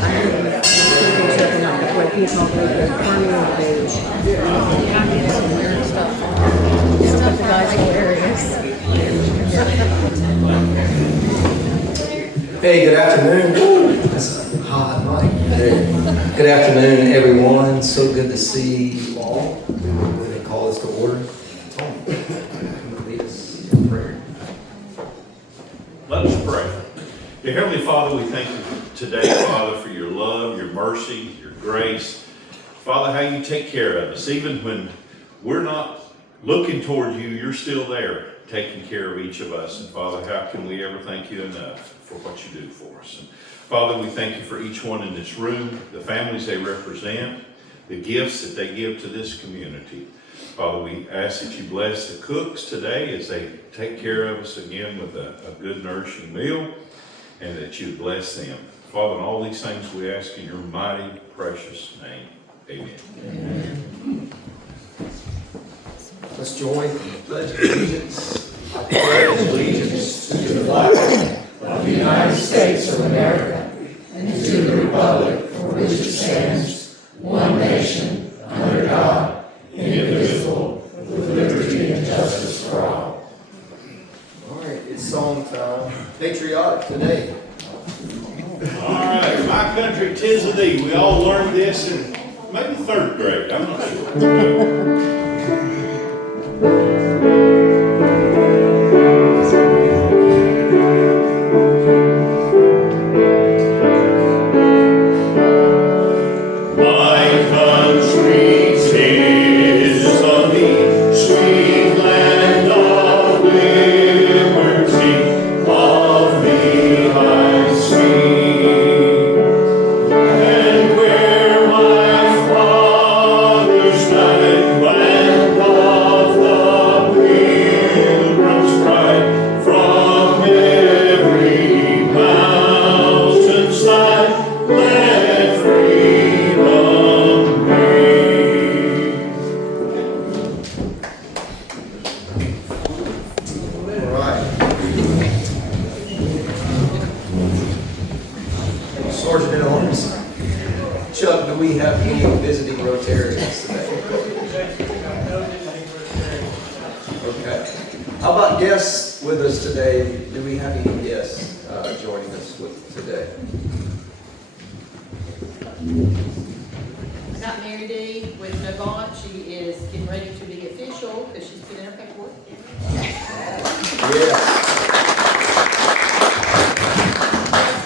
checking out the way he's all over the farming on the beach. Some weird stuff. Stuff the guys hilarious. Hey, good afternoon. That's a hot mic. Hey. Good afternoon, everyone. So good to see you all. When they call us to order. Toby, come and lead us in prayer. Let us pray. Dear Heavenly Father, we thank you today, Father, for your love, your mercy, your grace. Father, how you take care of us. Even when we're not looking toward you, you're still there, taking care of each of us. And Father, how can we ever thank you enough for what you do for us? And Father, we thank you for each one in this room, the families they represent, the gifts that they give to this community. Father, we ask that you bless the cooks today as they take care of us again with a good nourishing meal, and that you bless them. Father, in all these things we ask in your mighty, precious name. Amen. Amen. Let's join in the Pledge of Allegiance. I pledge allegiance to the flag of the United States of America and to the republic for which it stands, one nation, under God, indivisible, with liberty and justice for all. All right, it's song time. Patriotic today. All right, My Country 'Tis of Thee. We all learned this in maybe third grade. I'm not sure. Chuck, do we have any visiting Rotarians today? Okay. How about guests with us today? Do we have any guests joining us today? I got Mary D with Navant. She is getting ready to be official because she's put in her paperwork. Yes.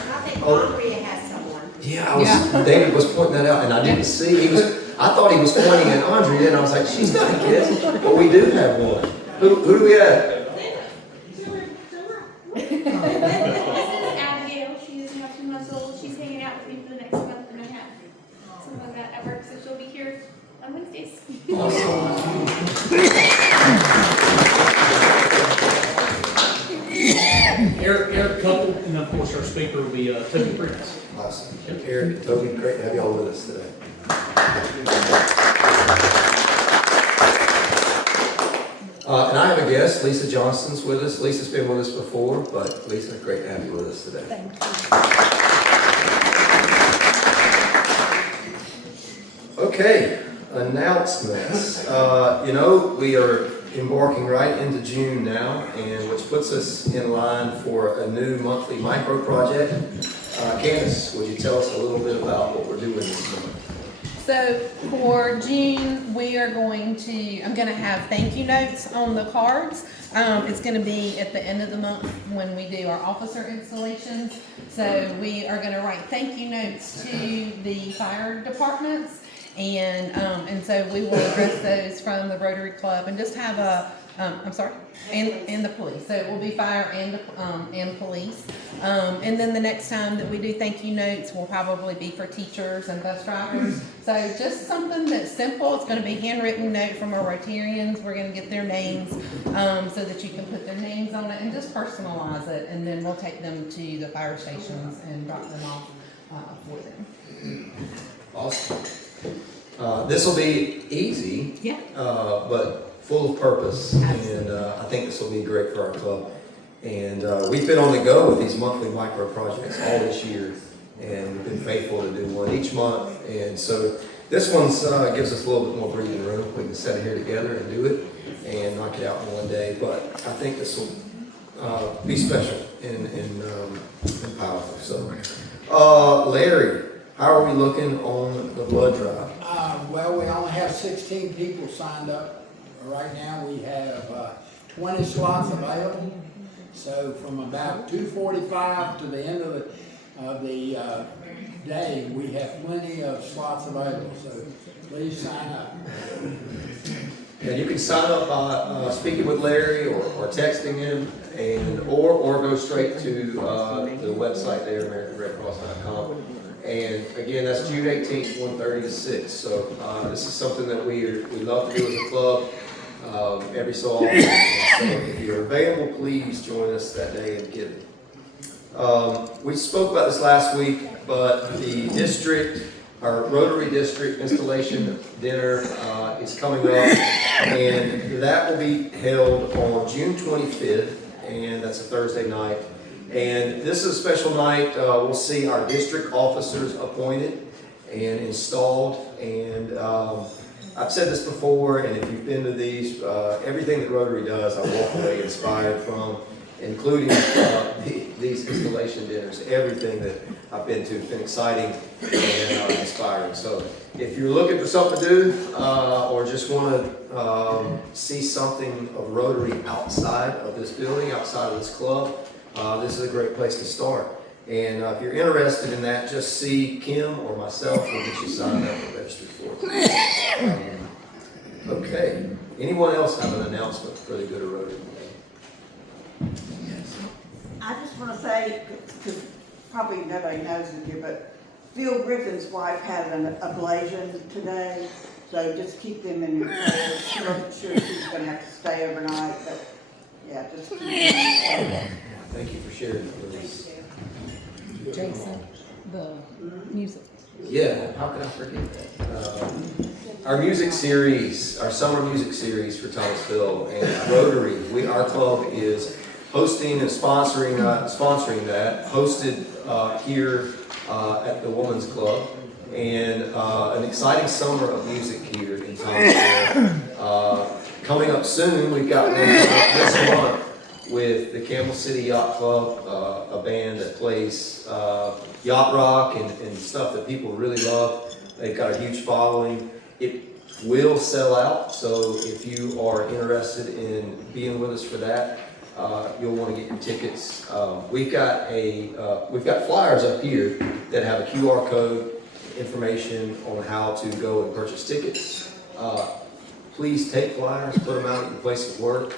I think Andrea has someone. Yeah, David was pointing that out, and I didn't see. I thought he was pointing at Andrea, and I was like, she's not a guest, but we do have one. Who do we have? This is Abigail. She is now 2 months old. She's hanging out with me for the next month and a half. Something like that at work, so she'll be here on Wednesdays. Eric Couple, and of course our speaker will be Toby Prince. Awesome. Eric and Toby, great to have y'all with us today. And I have a guest, Lisa Johnston's with us. Lisa's been with us before, but Lisa, great to have you with us today. Thank you. Okay, announcements. We are embarking right into June now, and which puts us in line for a new monthly micro project. Candace, would you tell us a little bit about what we're doing this month? So for June, I'm going to have thank you notes on the cards. It's going to be at the end of the month when we do our officer installations. So we are going to write thank you notes to the fire departments. And so we will address those from the Rotary Club and just have and the police. So it will be fire and police. And then the next time that we do thank you notes will probably be for teachers and bus drivers. So just something that's simple. It's going to be handwritten note from our Rotarians. We're going to get their names so that you can put their names on it and just personalize it. And then we'll take them to the fire stations and drop them off for them. Awesome. This will be easy, Yeah. but full of purpose. Absolutely. And I think this will be great for our club. And we've been on the go with these monthly micro projects all this year. and we've been faithful to do one each month. And so this one's gives us a little bit more breathing room. We can sit here together and do it and knock it out in one day. But I think this will be special and powerful. So, Larry, how are we looking on the blood drive? Well, we only have 16 people signed up. Right now, we have 20 slots available. So from about 2:45 to the end of the day, we have plenty of slots available. So please sign up. And you can sign up by speaking with Larry or texting him, or go straight to the website there, AmericanRedCross.com. And again, that's June 18th, 1:30 to 6. So this is something that we love to do as a club every so often. So if you're available, please join us that day and give it. We spoke about this last week, but the district, our Rotary District installation dinner is coming up, and that will be held on June 25th, and that's a Thursday night. And this is a special night. We'll see our district officers appointed and installed. And I've said this before, and if you've been to these, everything that Rotary does, I walk away inspired from, including these installation dinners. Everything that I've been to has been exciting and inspiring. So if you're looking for something to do, or just want to see something of Rotary outside of this building, outside of this club, this is a great place to start. And if you're interested in that, just see Kim or myself. We'll get you signed up and registered for it. Okay. Anyone else have an announcement for the good of Rotary? I just want to say, because probably nobody knows it here, but Phil Griffin's wife had an ablation today, so just keep them in your prayers. She wasn't sure she was going to have to stay overnight, but yeah, just keep them in your prayers. Thank you for sharing that with us. Jason, the music. Yeah, how could I forget that? Our music series, our summer music series for Thomasville and Rotary, our club is hosting and sponsoring that, hosted here at the Women's Club, and an exciting summer of music here in Thomasville. Coming up soon, we've got one this month with the Campbell City Yacht Club, a band that plays yacht rock and stuff that people really love. They've got a huge following. It will sell out, so if you are interested in being with us for that, you'll want to get your tickets. We've got flyers up here that have a QR code, information on how to go and purchase tickets. Please take flyers, put them out at your place of work,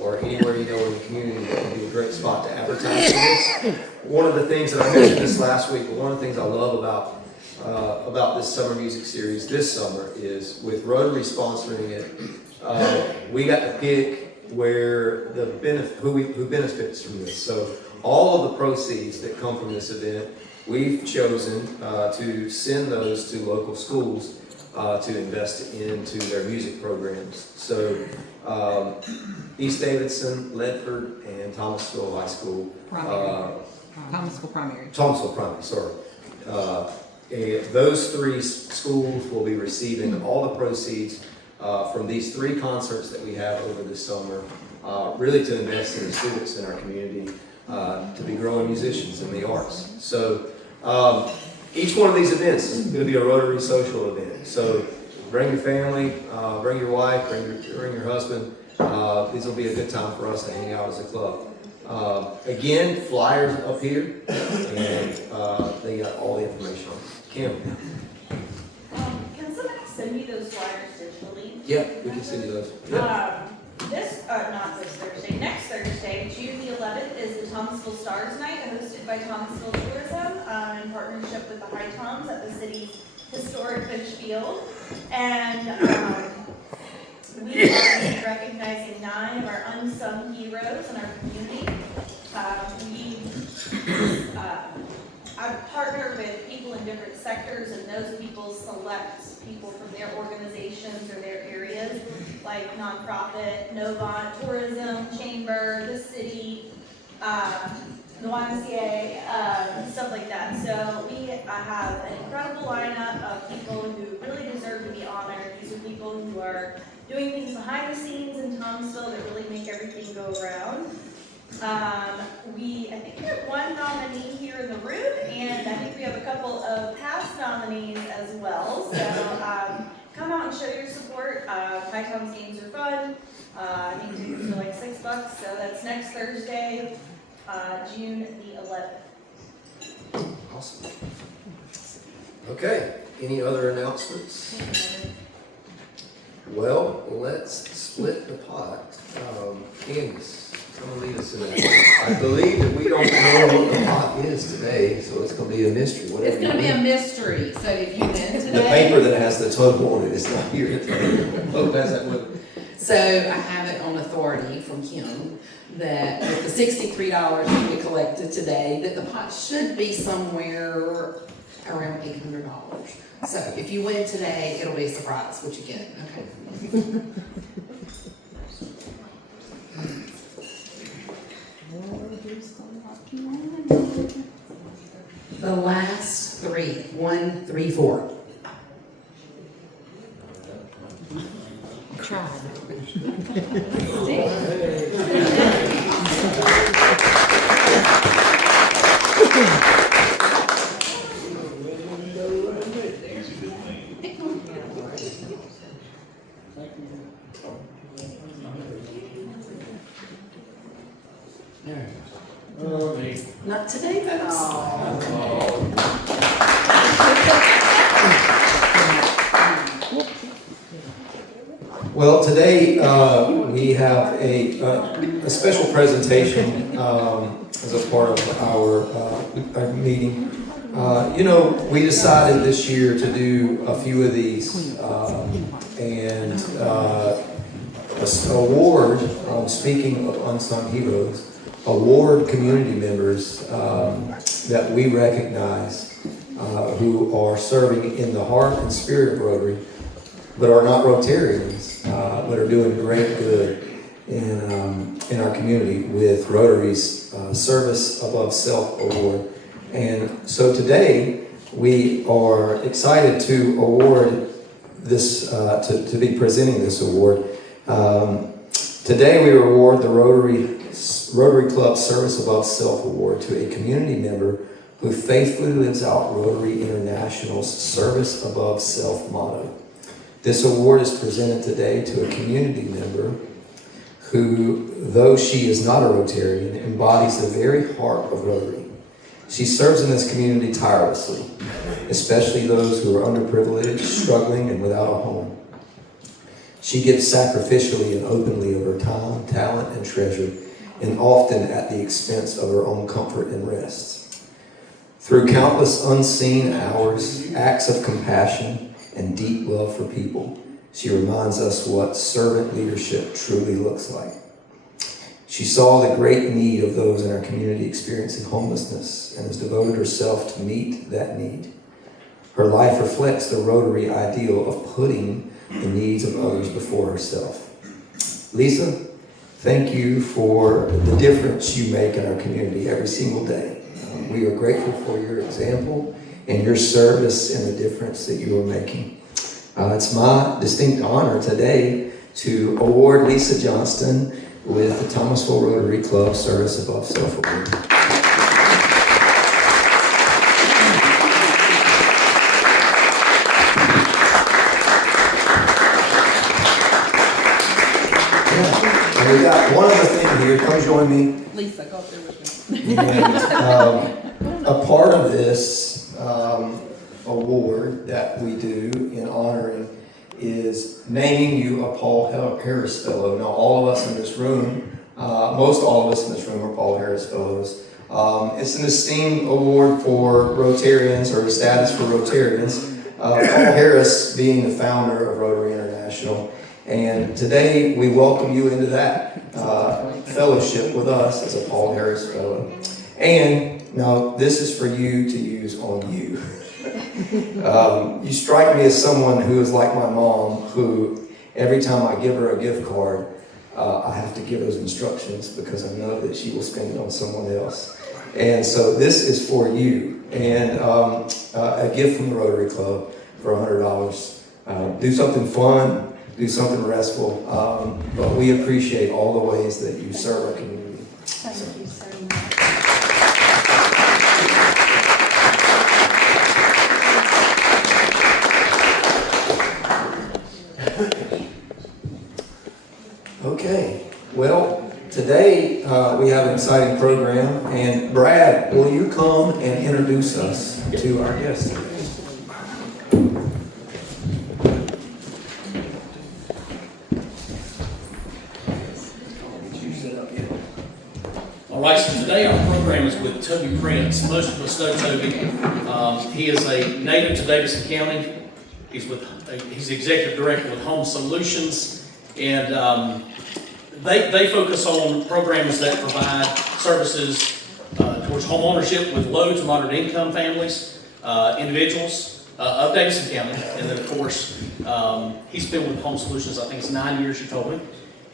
or anywhere you know in the community. That would be a great spot to advertise for this. One of the things that I mentioned this last week, but one of the things I love about this summer music series this summer is with Rotary sponsoring it, we got to pick where who benefits from this. So all of the proceeds that come from this event, we've chosen to send those to local schools to invest into their music programs. So East Davidson, Ledford, and Thomasville High School. Thomasville Primary. Thomasville Primary, sorry. Those three schools will be receiving all the proceeds from these three concerts that we have over this summer, really to invest in the students in our community, to be growing musicians in the arts. So each one of these events is going to be a Rotary social event. So bring your family, bring your wife, bring your husband. These will be a good time for us to hang out as a club. Again, flyers up here, and they got all the information on it. Kim? Can somebody send me those flyers digitally? Yeah, we can send you those. Yeah. Not this Thursday, next Thursday, June the 11th, is the Thomasville Stars Night, hosted by Thomasville Tourism, in partnership with the High Toms at the city's historic Finch Field. And we are recognizing 9 of our unsung heroes in our community. I partner with people in different sectors, and those people select people from their organizations or their areas, like nonprofit, Novant, tourism, chamber, the city, the YMCA, stuff like that. So we have an incredible lineup of people who really deserve to be honored. These are people who are doing things behind the scenes in Thomasville that really make everything go around. I think we have one nominee here in the room, and I think we have a couple of past nominees as well. So come out and show your support. High Toms games are fun. I think tickets are like $6, so that's next Thursday, June the 11th. Awesome. Okay, any other announcements? Well, let's split the pot. Candace, come and lead us in that. I believe that we don't know what the pot is today, so it's gonna be a mystery. Whatever It's gonna you be a win. mystery, so if you win today. The paper that has the total on it is not here today. Hope has that with it. So I have it on authority from Kim that with the $63 that we collected today, that the pot should be somewhere around $800. So if you win today, it'll be a surprise what you get, okay? The last three, 1, 3, 4. Tried. Not today, folks. Well, today we have a special presentation as a part of our meeting. We decided this year to do a few of these and award, speaking of unsung heroes, award community members that we recognize who are serving in the heart and spirit of Rotary, but are not Rotarians, but are doing great good in our community with Rotary's Service Above Self Award. And so today we are excited to award this, to be presenting this award. Today we award the Rotary Club Service Above Self Award to a community member who faithfully lives out Rotary International's Service Above Self motto. This award is presented today to a community member who, though she is not a Rotarian, embodies the very heart of Rotary. She serves in this community tirelessly, especially those who are underprivileged, struggling, and without a home. She gives sacrificially and openly of her time, talent, and treasure, and often at the expense of her own comfort and rest. Through countless unseen hours, acts of compassion, and deep love for people, she reminds us what servant leadership truly looks like. She saw the great need of those in our community experiencing homelessness and has devoted herself to meet that need. Her life reflects the Rotary ideal of putting the needs of others before herself. Lisa, thank you for the difference you make in our community every single day. We are grateful for your example and your service and the difference that you are making. It's my distinct honor today to award Lisa Johnston with the Thomasville Rotary Club Service Above Self Award. And we got one other thing here. Come join me. Lisa, go up there with me. And, a part of this award that we do in honoring is naming you a Paul Harris Fellow. Now, all of us in this room, most all of us in this room are Paul Harris Fellows. It's an esteemed award for Rotarians, or a status for Rotarians. Paul Harris being the founder of Rotary International. And today we welcome you into that fellowship with us as a Paul Harris Fellow. And now this is for you to use on you. You strike me as someone who is like my mom, who every time I give her a gift card, I have to give those instructions because I know that she will spend it on someone else. And so this is for you, and a gift from the Rotary Club for $100. Do something fun, do something restful, but we appreciate all the ways that you serve our community. Thank you so much. Okay, well, today we have an exciting program, and Brad, will you come and introduce us to our guests? All right, so today our program is with Toby Prince. Most of us know Toby. He is a native to Davidson County. He's the executive director with Home Solutions, and they focus on programs that provide services towards home ownership with low to moderate income families, individuals of Davidson County, and then of course he's been with Home Solutions. I think it's 9 years, you told me.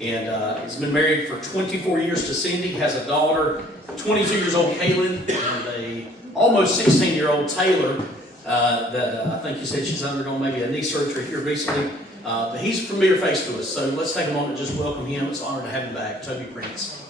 And he's been married for 24 years to Cindy, has a daughter, 22 years old, Kaylin, and a almost 16-year-old Taylor that I think you said she's undergone maybe a knee surgery here recently. But he's a familiar face to us, so let's take a moment to just welcome him. It's an honor to have him back, Toby Prince.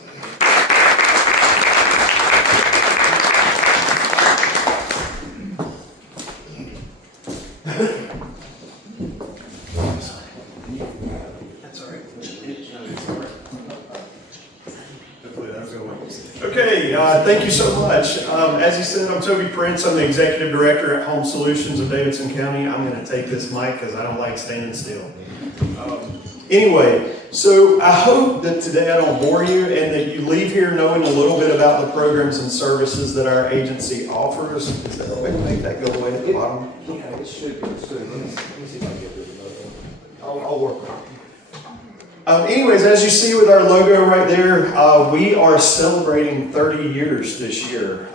Okay, thank you so much. As you said, I'm Toby Prince. I'm the Executive Director at Home Solutions of Davidson County. I'm going to take this mic because I don't like standing still. Anyway, so I hope that today I don't bore you and that you leave here knowing a little bit about the programs and services that our agency offers. Is there a way to make that go away at the bottom? Yeah, it should be. Let me see if I can get rid of it. I'll work on it. Anyways, as you see with our logo right there, we are celebrating 30 years this year.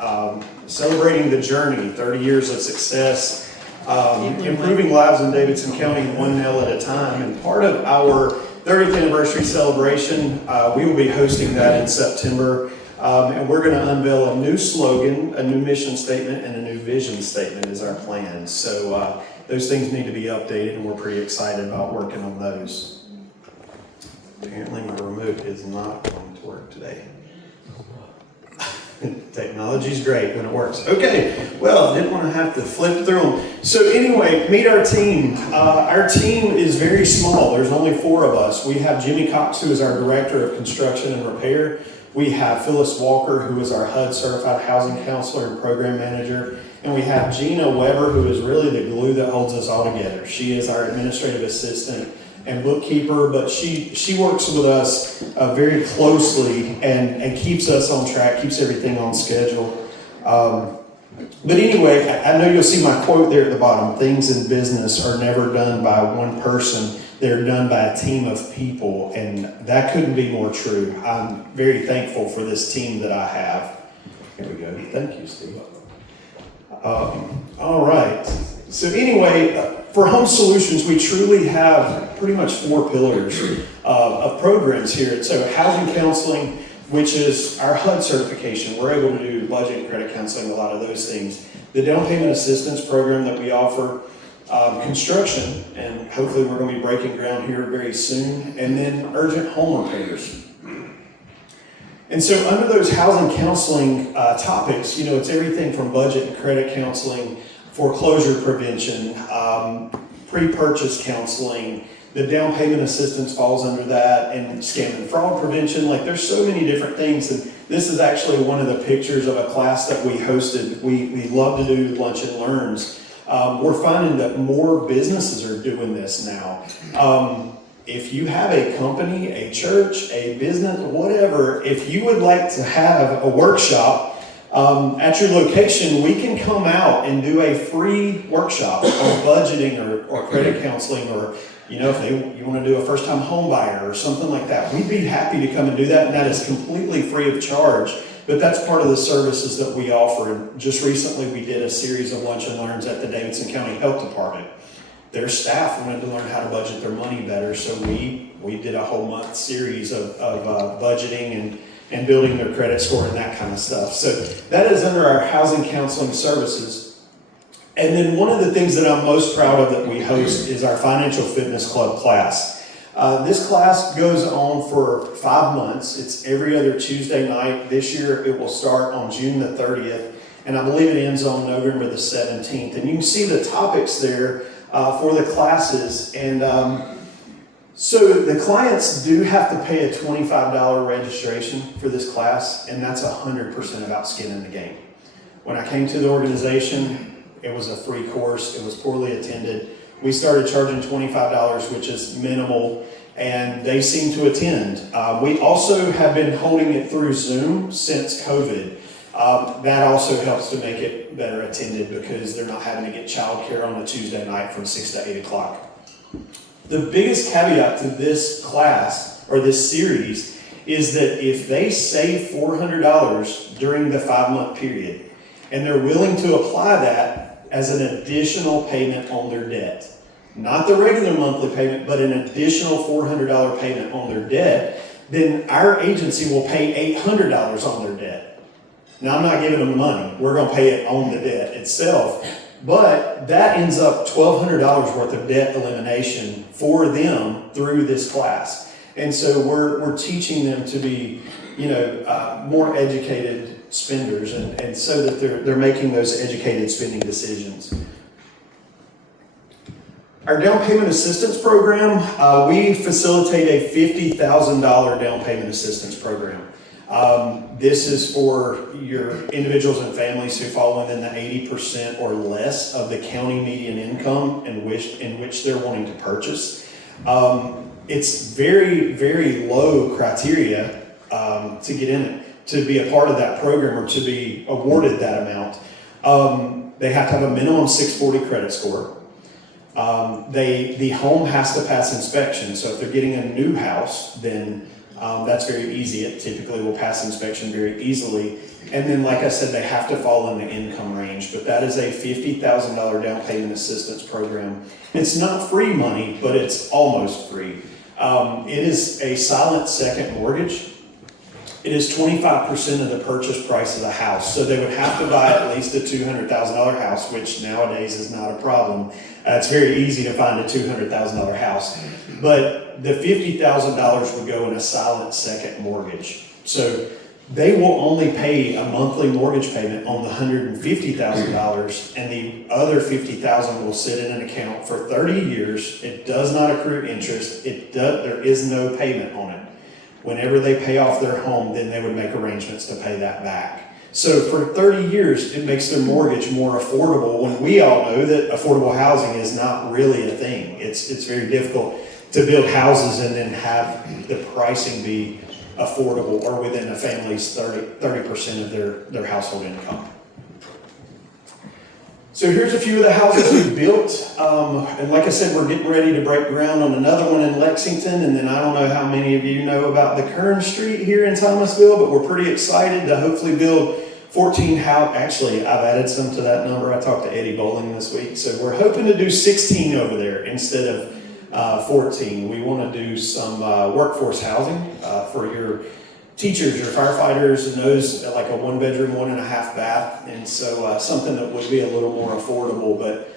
Celebrating the journey, 30 years of success, improving lives in Davidson County one nail at a time. And part of our 30th anniversary celebration, we will be hosting that in September. And we're going to unveil a new slogan, a new mission statement, and a new vision statement is our plan. So those things need to be updated, and we're pretty excited about working on those. Apparently my remote is not going to work today. Technology's great when it works. Okay, well, didn't want to have to flip through them. So anyway, meet our team. Our team is very small. There's only 4 of us. We have Jimmy Cox, who is our Director of Construction and Repair. We have Phyllis Walker, who is our HUD Certified Housing Counselor and Program Manager. And we have Gina Weber, who is really the glue that holds us all together. She is our Administrative Assistant and bookkeeper, but she works with us very closely and keeps us on track, keeps everything on schedule. But anyway, I know you'll see my quote there at the bottom. Things in business are never done by one person. They're done by a team of people, and that couldn't be more true. I'm very thankful for this team that I have. Here we go. Thank you, Steve. All right. So anyway, for Home Solutions, we truly have pretty much 4 pillars of programs here. So housing counseling, which is our HUD certification. We're able to do budget and credit counseling, a lot of those things. The down payment assistance program that we offer, construction, and hopefully we're going to be breaking ground here very soon, and then urgent home repairs. And so under those housing counseling topics, it's everything from budget and credit counseling, foreclosure prevention, pre-purchase counseling, the down payment assistance falls under that, and scam and fraud prevention. Like, there's so many different things. And this is actually one of the pictures of a class that we hosted. We love to do lunch and learns. We're finding that more businesses are doing this now. If you have a company, a church, a business, whatever, if you would like to have a workshop at your location, we can come out and do a free workshop on budgeting or credit counseling, or if you want to do a first-time home buyer or something like that. We'd be happy to come and do that, and that is completely free of charge. But that's part of the services that we offer. And just recently, we did a series of lunch and learns at the Davidson County Health Department. Their staff wanted to learn how to budget their money better, so we did a whole month series of budgeting and building their credit score and that kind of stuff. So that is under our housing counseling services. And then one of the things that I'm most proud of that we host is our Financial Fitness Club class. This class goes on for 5 months. It's every other Tuesday night. This year it will start on June the 30th, and I believe it ends on November the 17th. And you can see the topics there for the classes. And so the clients do have to pay a $25 registration for this class, and that's 100% about skin in the game. When I came to the organization, it was a free course. It was poorly attended. We started charging $25, which is minimal, and they seem to attend. We also have been holding it through Zoom since COVID. That also helps to make it better attended because they're not having to get childcare on a Tuesday night from 6 to 8 o'clock. The biggest caveat to this class or this series is that if they save $400 during the 5-month period and they're willing to apply that as an additional payment on their debt, not the regular monthly payment, but an additional $400 payment on their debt, then our agency will pay $800 on their debt. Now, I'm not giving them money. We're going to pay it on the debt itself. But that ends up $1,200 worth of debt elimination for them through this class. And so we're teaching them to be, more educated spenders, and so that they're making those educated spending decisions. Our down payment assistance program, we facilitate a $50,000 down payment assistance program. This is for your individuals and families who fall within the 80% or less of the county median income in which they're wanting to purchase. It's very, very low criteria to get in it, to be a part of that program or to be awarded that amount. They have to have a minimum 640 credit score. The home has to pass inspection. So if they're getting a new house, then that's very easy. It typically will pass inspection very easily. And then, like I said, they have to fall in the income range. But that is a $50,000 down payment assistance program. It's not free money, but it's almost free. It is a silent second mortgage. It is 25% of the purchase price of the house. So they would have to buy at least a $200,000 house, which nowadays is not a problem. It's very easy to find a $200,000 house. But the $50,000 would go in a silent second mortgage. So they will only pay a monthly mortgage payment on the $150,000, and the other $50,000 will sit in an account for 30 years. It does not accrue interest. There is no payment on it. Whenever they pay off their home, then they would make arrangements to pay that back. So for 30 years, it makes their mortgage more affordable, when we all know that affordable housing is not really a thing. It's very difficult to build houses and then have the pricing be affordable or within a family's 30% of their household income. So here's a few of the houses we've built. And like I said, we're getting ready to break ground on another one in Lexington. And then I don't know how many of you know about the Kern Street here in Thomasville, but we're pretty excited to hopefully build 14 houses. Actually, I've added some to that number. I talked to Eddie Bowling this week. So we're hoping to do 16 over there instead of 14. We want to do some workforce housing for your teachers, your firefighters, and those, like a 1-bedroom, 1.5 bath. And so something that would be a little more affordable, but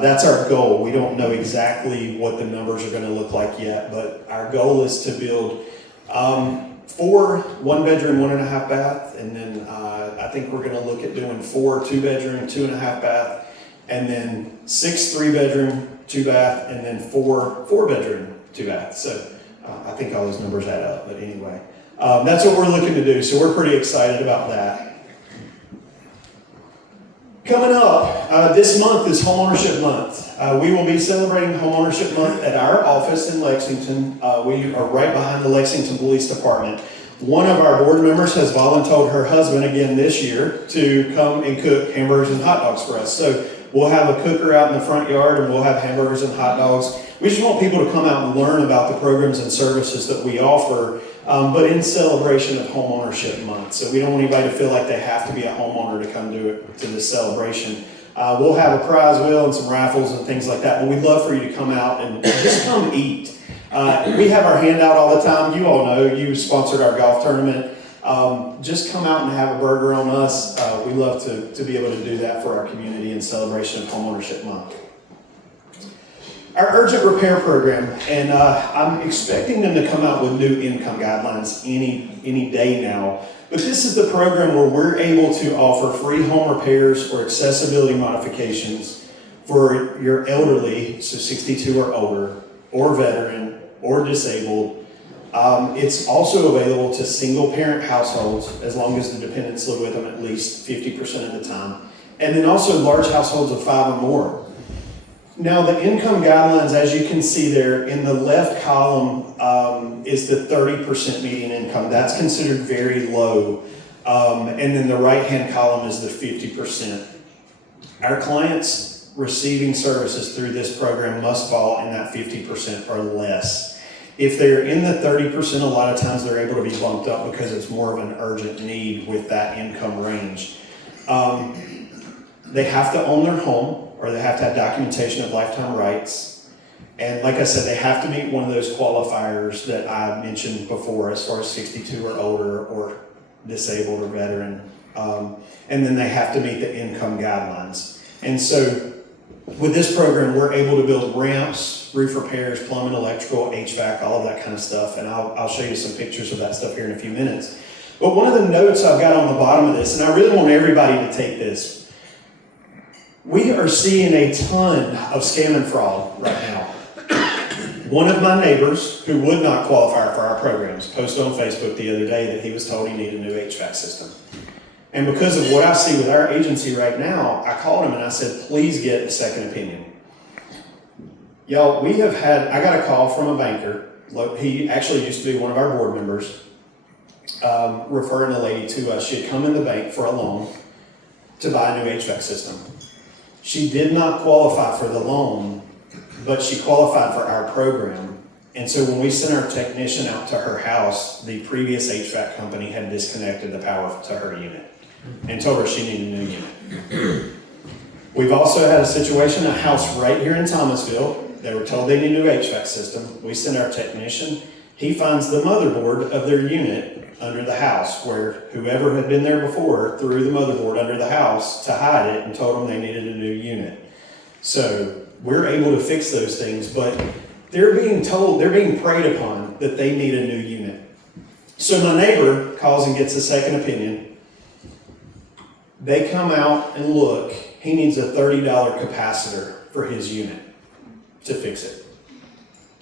that's our goal. We don't know exactly what the numbers are going to look like yet, but our goal is to build 4 1-bedroom, 1.5 bath, and then I think we're going to look at doing 4 2-bedroom, 2.5 bath, and then 6 3-bedroom, 2 bath, and then 4 4-bedroom, 2 bath. So I think all those numbers add up, but anyway. That's what we're looking to do, so we're pretty excited about that. Coming up, this month is Homeownership Month. We will be celebrating Homeownership Month at our office in Lexington. We are right behind the Lexington Police Department. One of our board members has volunteered her husband again this year to come and cook hamburgers and hot dogs for us. So we'll have a cooker out in the front yard and we'll have hamburgers and hot dogs. We just want people to come out and learn about the programs and services that we offer, but in celebration of Homeownership Month. So we don't want anybody to feel like they have to be a homeowner to come to this celebration. We'll have a prize wheel and some raffles and things like that, but we'd love for you to come out and just come eat. We have our handout all the time. You all know, you sponsored our golf tournament. just come out and have a burger on us. We love to be able to do that for our community in celebration of Homeownership Month. Our urgent repair program, and I'm expecting them to come out with new income guidelines any day now. But this is the program where we're able to offer free home repairs or accessibility modifications for your elderly, so 62 or older, or veteran, or disabled. It's also available to single-parent households as long as the dependents live with them at least 50% of the time. And then also large households of 5 or more. Now, the income guidelines, as you can see there, in the left column is the 30% median income. That's considered very low. And then the right-hand column is the 50%. Our clients receiving services through this program must fall in that 50% or less. If they're in the 30%, a lot of times they're able to be bumped up because it's more of an urgent need with that income range. They have to own their home, or they have to have documentation of lifetime rights. And like I said, they have to meet one of those qualifiers that I mentioned before as far as 62 or older or disabled or veteran. And then they have to meet the income guidelines. And so with this program, we're able to build ramps, roof repairs, plumbing, electrical, HVAC, all of that kind of stuff. And I'll show you some pictures of that stuff here in a few minutes. But one of the notes I've got on the bottom of this, and I really want everybody to take this, we are seeing a ton of scam and fraud right now. One of my neighbors, who would not qualify for our programs, posted on Facebook the other day that he was told he needed a new HVAC system. And because of what I see with our agency right now, I called him and I said, please get a second opinion. Y'all, I got a call from a banker. He actually used to be one of our board members, referring a lady to us. She had come in the bank for a loan to buy a new HVAC system. She did not qualify for the loan, but she qualified for our program. And so when we sent our technician out to her house, the previous HVAC company had disconnected the power to her unit and told her she needed a new unit. We've also had a situation, a house right here in Thomasville. They were told they need a new HVAC system. We sent our technician. He finds the motherboard of their unit under the house, where whoever had been there before threw the motherboard under the house to hide it and told them they needed a new unit. So we're able to fix those things, but they're being preyed upon that they need a new unit. So my neighbor calls and gets a second opinion. They come out and look. He needs a $30 capacitor for his unit to fix it,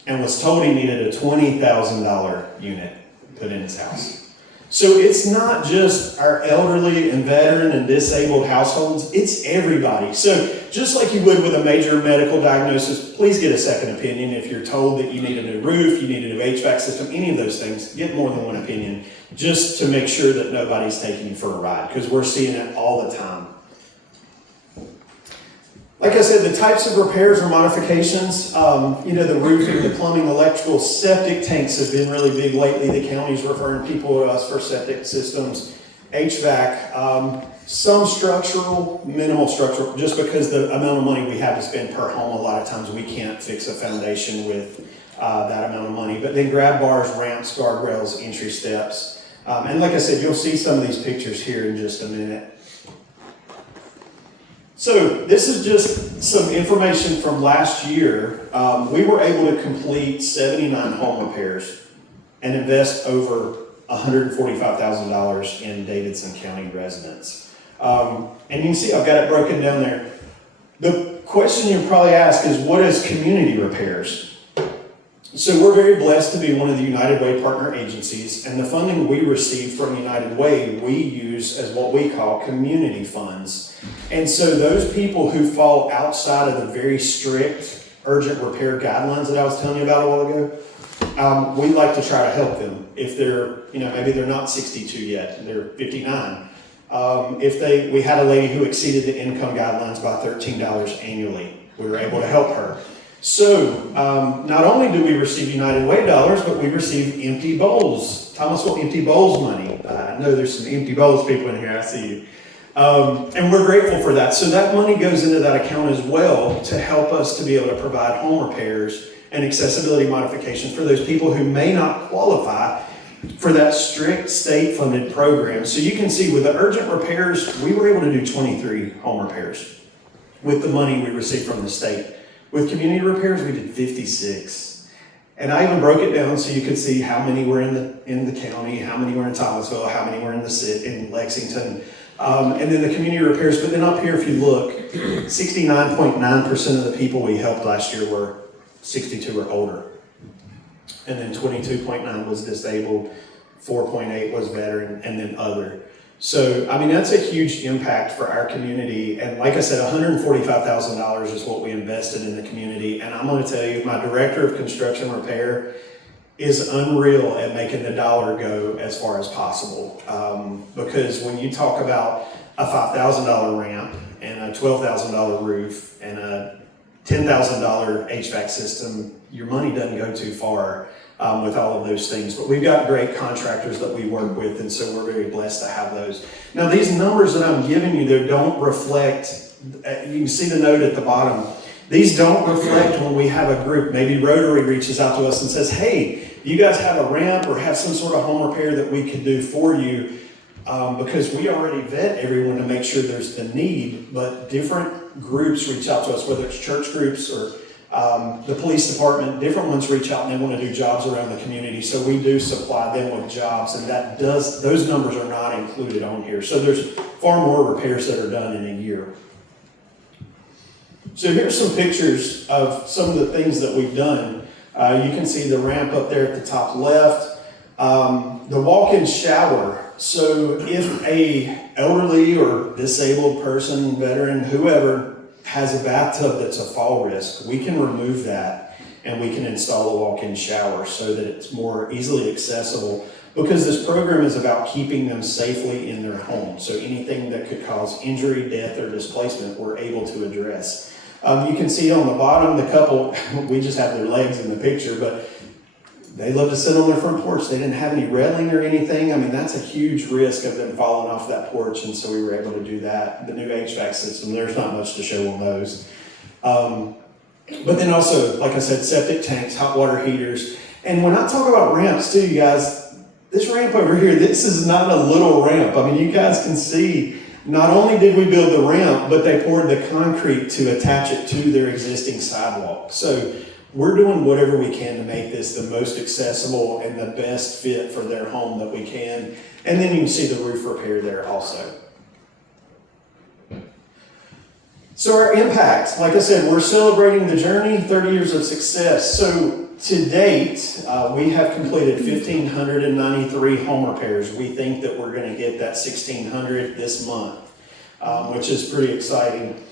and was told he needed a $20,000 unit put in his house. So it's not just our elderly and veteran and disabled households, it's everybody. So just like you would with a major medical diagnosis, please get a second opinion. If you're told that you need a new roof, you need a new HVAC system, any of those things, get more than one opinion, just to make sure that nobody's taking you for a ride, because we're seeing it all the time. Like I said, the types of repairs or modifications, the roofing, the plumbing, electrical, septic tanks have been really big lately. The county's referring people to us for septic systems, HVAC, some structural, minimal structural, just because the amount of money we have to spend per home, a lot of times we can't fix a foundation with that amount of money. But then grab bars, ramps, guardrails, entry steps. And like I said, you'll see some of these pictures here in just a minute. So this is just some information from last year. We were able to complete 79 home repairs and invest over $145,000 in Davidson County residents. And you can see I've got it broken down there. The question you probably ask is, what is community repairs? So we're very blessed to be one of the United Way partner agencies, and the funding we receive from United Way, we use as what we call community funds. And so those people who fall outside of the very strict urgent repair guidelines that I was telling you about a while ago, we like to try to help them. If they're, maybe they're not 62 yet, they're 59. We had a lady who exceeded the income guidelines by $13 annually. We were able to help her. So, not only do we receive United Way dollars, but we receive Empty Bowls, Thomasville Empty Bowls money. I know there's some Empty Bowls people in here, I see you. And we're grateful for that. So that money goes into that account as well to help us to be able to provide home repairs and accessibility modifications for those people who may not qualify for that strict state-funded program. So you can see with the urgent repairs, we were able to do 23 home repairs with the money we received from the state. With community repairs, we did 56. And I even broke it down so you could see how many were in the county, how many were in Thomasville, how many were in Lexington, and then the community repairs. But then up here, if you look, 69.9% of the people we helped last year were 62 or older. And then 22.9 was disabled, 4.8 was veteran, and then other. So, I mean, that's a huge impact for our community. And like I said, $145,000 is what we invested in the community. And I'm going to tell you, my director of construction repair is unreal at making the dollar go as far as possible. Because when you talk about a $5,000 ramp and a $12,000 roof and a $10,000 HVAC system, your money doesn't go too far with all of those things. But we've got great contractors that we work with, and so we're very blessed to have those. Now, these numbers that I'm giving you, they don't reflect, you can see the note at the bottom. These don't reflect when we have a group, maybe Rotary reaches out to us and says, hey, you guys have a ramp or have some sort of home repair that we could do for you, because we already vet everyone to make sure there's the need, but different groups reach out to us, whether it's church groups or the police department, different ones reach out and they want to do jobs around the community. So we do supply them with jobs, and those numbers are not included on here. So there's far more repairs that are done in a year. So here's some pictures of some of the things that we've done. You can see the ramp up there at the top left. The walk-in shower. So if a elderly or disabled person, veteran, whoever, has a bathtub that's a fall risk, we can remove that and we can install a walk-in shower so that it's more easily accessible, because this program is about keeping them safely in their home. So anything that could cause injury, death, or displacement, we're able to address. You can see on the bottom, the couple, we just have their legs in the picture, but they love to sit on their front porch. They didn't have any railing or anything. I mean, that's a huge risk of them falling off that porch, and so we were able to do that. The new HVAC system, there's not much to show on those. But then also, like I said, septic tanks, hot water heaters. And when I talk about ramps too, you guys, this ramp over here, this is not a little ramp. I mean, you guys can see, not only did we build the ramp, but they poured the concrete to attach it to their existing sidewalk. So we're doing whatever we can to make this the most accessible and the best fit for their home that we can. And then you can see the roof repair there also. So our impact, like I said, we're celebrating the journey, 30 years of success. So to date, we have completed 1,593 home repairs. We think that we're going to get that 1,600 this month, which is pretty exciting.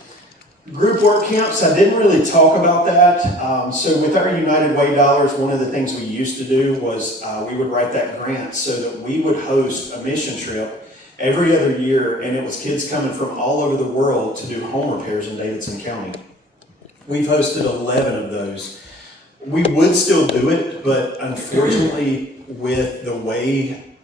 Group work camps, I didn't really talk about that. So with our United Way dollars, one of the things we used to do was we would write that grant so that we would host a mission trip every other year, and it was kids coming from all over the world to do home repairs in Davidson County. We've hosted 11 of those. We would still do it, but unfortunately with the way,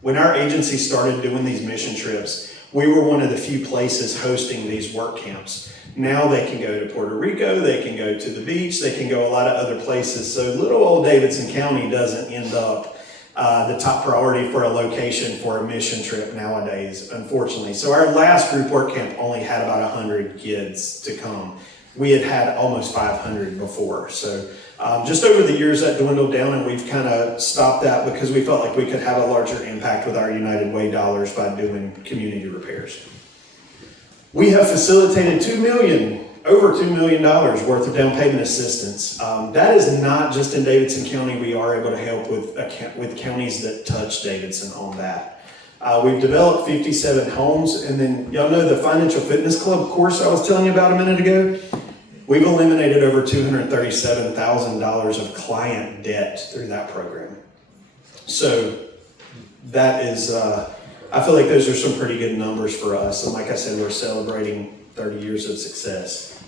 when our agency started doing these mission trips, we were one of the few places hosting these work camps. Now they can go to Puerto Rico, they can go to the beach, they can go a lot of other places. So little old Davidson County doesn't end up the top priority for a location for a mission trip nowadays, unfortunately. So our last group work camp only had about 100 kids to come. We had almost 500 before. So just over the years that dwindled down, and we've kind of stopped that because we felt like we could have a larger impact with our United Way dollars by doing community repairs. We have facilitated over $2 million worth of down payment assistance. That is not just in Davidson County. We are able to help with counties that touch Davidson on that. We've developed 57 homes, and then y'all know the Financial Fitness Club course I was telling you about a minute ago? We've eliminated over $237,000 of client debt through that program. So that is, I feel like those are some pretty good numbers for us. And like I said, we're celebrating 30 years of success.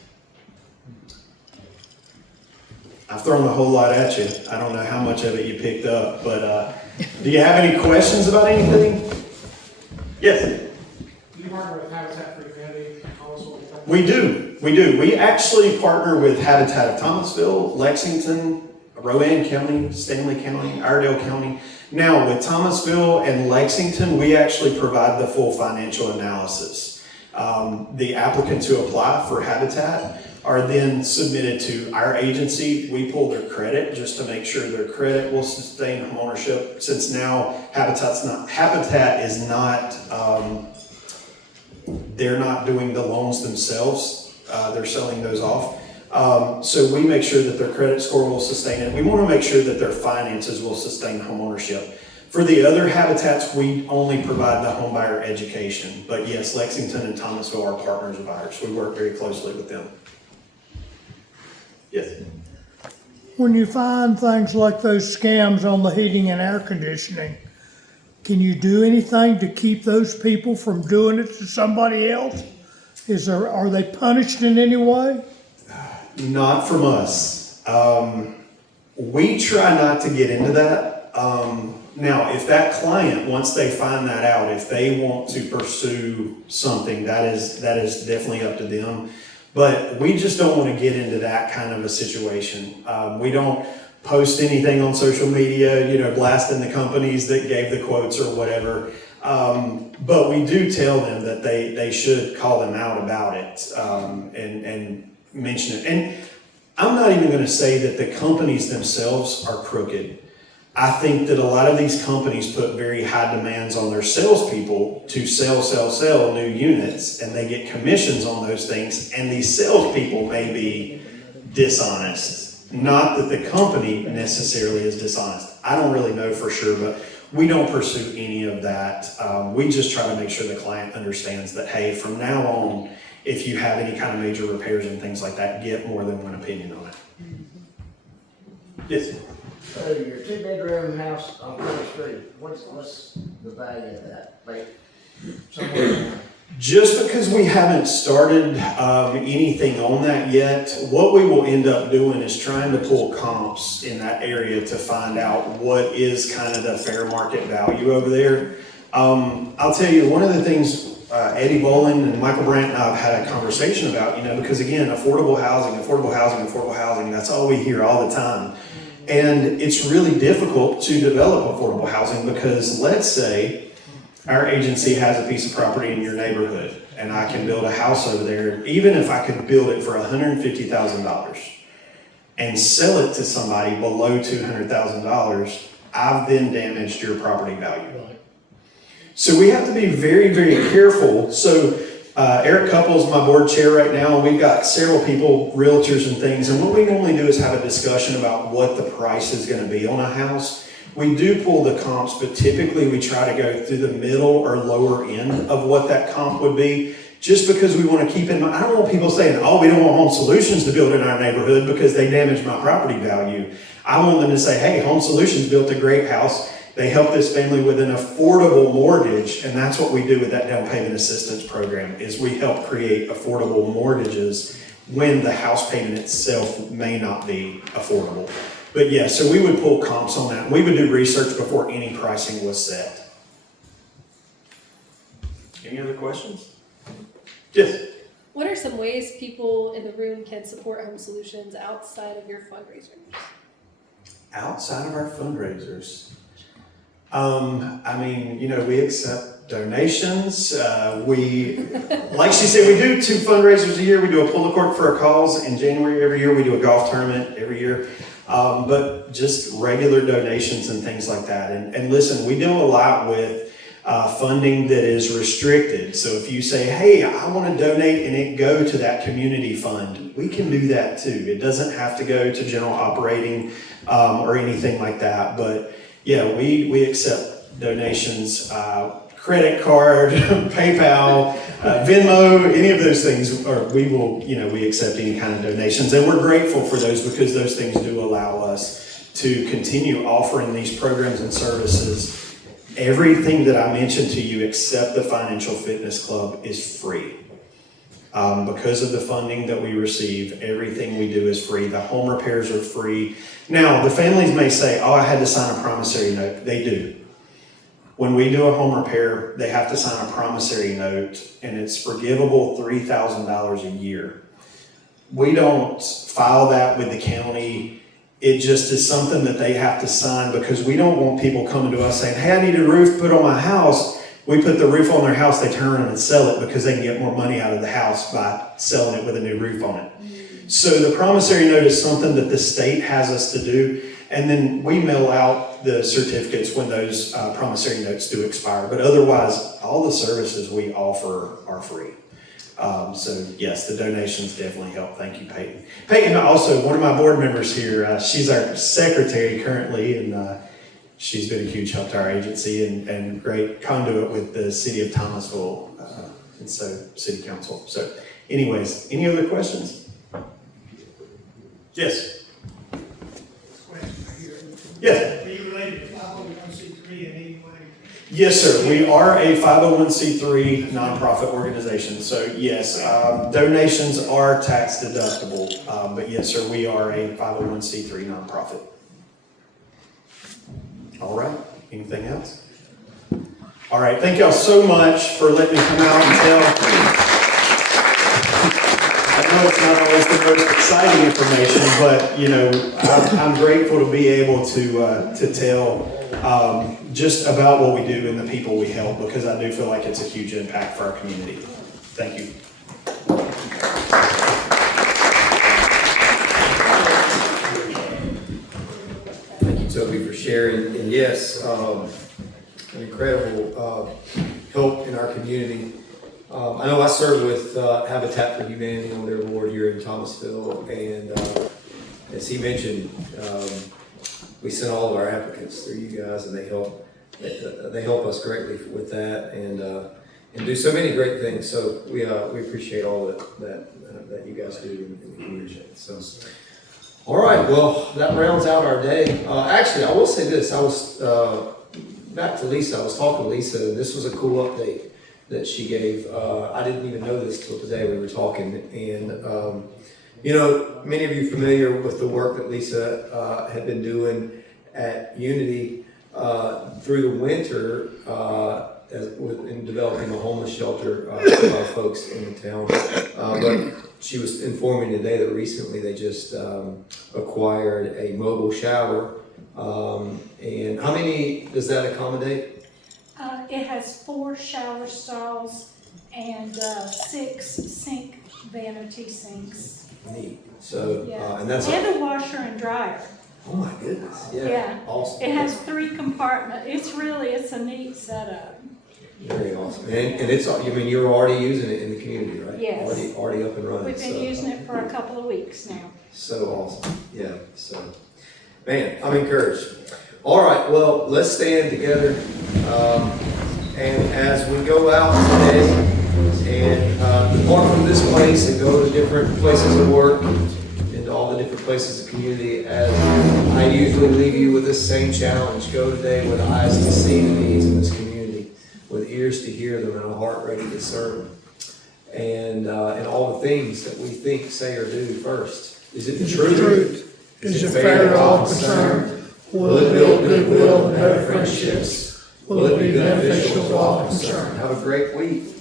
I've thrown a whole lot at you. I don't know how much of it you picked up, but do you have any questions about anything? Yes? Do you partner with Habitat for Humanity? We do. We actually partner with Habitat of Thomasville, Lexington, Rowan County, Stanley County, Iredell County. Now, with Thomasville and Lexington, we actually provide the full financial analysis. The applicants who apply for Habitat are then submitted to our agency. We pull their credit just to make sure their credit will sustain homeownership. Since now Habitat is not, they're not doing the loans themselves. They're selling those off. So we make sure that their credit score will sustain it. We want to make sure that their finances will sustain homeownership. For the other habitats, we only provide the homebuyer education. But yes, Lexington and Thomasville are partners of ours. We work very closely with them. Yes. When you find things like those scams on the heating and air conditioning, can you do anything to keep those people from doing it to somebody else? Are they punished in any way? Not from us. We try not to get into that. Now, if that client, once they find that out, if they want to pursue something, that is definitely up to them. But we just don't want to get into that kind of a situation. We don't post anything on social media, blasting the companies that gave the quotes or whatever. But we do tell them that they should call them out about it and mention it. And I'm not even going to say that the companies themselves are crooked. I think that a lot of these companies put very high demands on their salespeople to sell new units, and they get commissions on those things, and these salespeople may be dishonest. Not that the company necessarily is dishonest. I don't really know for sure, but we don't pursue any of that. We just try to make sure the client understands that, hey, from now on, if you have any kind of major repairs and things like that, get more than one opinion on it. Yes. So your 2-bedroom house on Plymouth Street, what's the value of that? Like, somewhere. Just because we haven't started anything on that yet, what we will end up doing is trying to pull comps in that area to find out what is kind of the fair market value over there. I'll tell you, one of the things Eddie Bolin and Michael Brandt and I have had a conversation about, because again, affordable housing, that's all we hear all the time. And it's really difficult to develop affordable housing because let's say our agency has a piece of property in your neighborhood and I can build a house over there, even if I could build it for $150,000 and sell it to somebody below $200,000, I've then damaged your property value. So we have to be very, very careful. So Eric Couples, my board chair right now, we've got several people, realtors and things, and what we normally do is have a discussion about what the price is going to be on a house. We do pull the comps, but typically we try to go through the middle or lower end of what that comp would be, just because we want to keep in mind. I don't want people saying, oh, we don't want Home Solutions to build in our neighborhood because they damage my property value. I want them to say, hey, Home Solutions built a great house. They help this family with an affordable mortgage, and that's what we do with that down payment assistance program, is we help create affordable mortgages when the house payment itself may not be affordable. But yeah, so we would pull comps on that. We would do research before any pricing was set. Any other questions? Yes. What are some ways people in the room can support Home Solutions outside of your fundraisers? Outside of our fundraisers? We accept donations. Like she said, we do 2 fundraisers a year. We do a pull the cork for a cause in January every year. We do a golf tournament every year. But just regular donations and things like that. And listen, we do a lot with funding that is restricted. So if you say, hey, I want to donate and it go to that community fund, we can do that too. It doesn't have to go to general operating or anything like that. But yeah, we accept donations, credit card, PayPal, Venmo, any of those things, or we accept any kind of donations. And we're grateful for those because those things do allow us to continue offering these programs and services. Everything that I mentioned to you except the Financial Fitness Club is free. Because of the funding that we receive, everything we do is free. The home repairs are free. Now, the families may say, oh, I had to sign a promissory note. They do. When we do a home repair, they have to sign a promissory note, and it's forgivable $3,000 a year. We don't file that with the county It just is something that they have to sign because we don't want people coming to us saying, hey, I need a roof put on my house. We put the roof on their house, they turn around and sell it because they can get more money out of the house by selling it with a new roof on it. So the promissory note is something that the state has us to do, and then we mail out the certificates when those promissory notes do expire. But otherwise, all the services we offer are free. So yes, the donations definitely help. Thank you, Peyton. Peyton, also one of my board members here, she's our secretary currently, and she's been a huge help to our agency and great conduit with the city of Thomasville, and so city council. So anyways, any other questions? Yes. Yes. Are you related to 501c3 in any way? Yes, sir. We are a 501c3 nonprofit organization. So yes, donations are tax deductible. But yes, sir, we are a 501c3 nonprofit. All right. Anything else? All right. Thank y'all so much for letting me come out and tell. I know it's not always the most exciting information, but you know, I'm grateful to be able to tell just about what we do and the people we help, because I do feel like it's a huge impact for our community. Thank you. Thank you, Toby, for sharing. And yes, an incredible help in our community. I know I serve with Habitat for Humanity on their board here in Thomasville, and as he mentioned, we send all of our applicants through you guys, and they help us greatly with that, and do so many great things. So we appreciate all that you guys do in the community. So. All right, well, that rounds out our day. Actually, I will say this. I was, back to Lisa, I was talking to Lisa, and this was a cool update that she gave. I didn't even know this till today we were talking. And, you know, many of you familiar with the work that Lisa had been doing at Unity through the winter in developing a homeless shelter for our folks in the town. But she was informing today that recently they just acquired a mobile shower. And how many does that accommodate? It has 4 shower stalls and 6 sink vanity sinks. Neat. So, Yeah. and that's and a washer and dryer. Oh my goodness. Yeah. Yeah. Awesome. It has 3 compartments. It's a neat setup. Very awesome. And it's, I mean, you're already using it in the community, right? Yes. Already up and running. We've been using it for a couple of weeks now. So awesome. Yeah. So, man, I'm encouraged. All right. Well, let's stand together. And as we go out today and depart from this place and go to different places of work, into all the different places of community, as I usually leave you with this same challenge: go today with eyes to see the needs in this community, with ears to hear them, and a heart ready to serve them. And all the things that we think, say, or do first. Is it the truth? Is it fair to all concerned? Will it build goodwill and better friendships? Will it be beneficial to all concerned? Have a great week.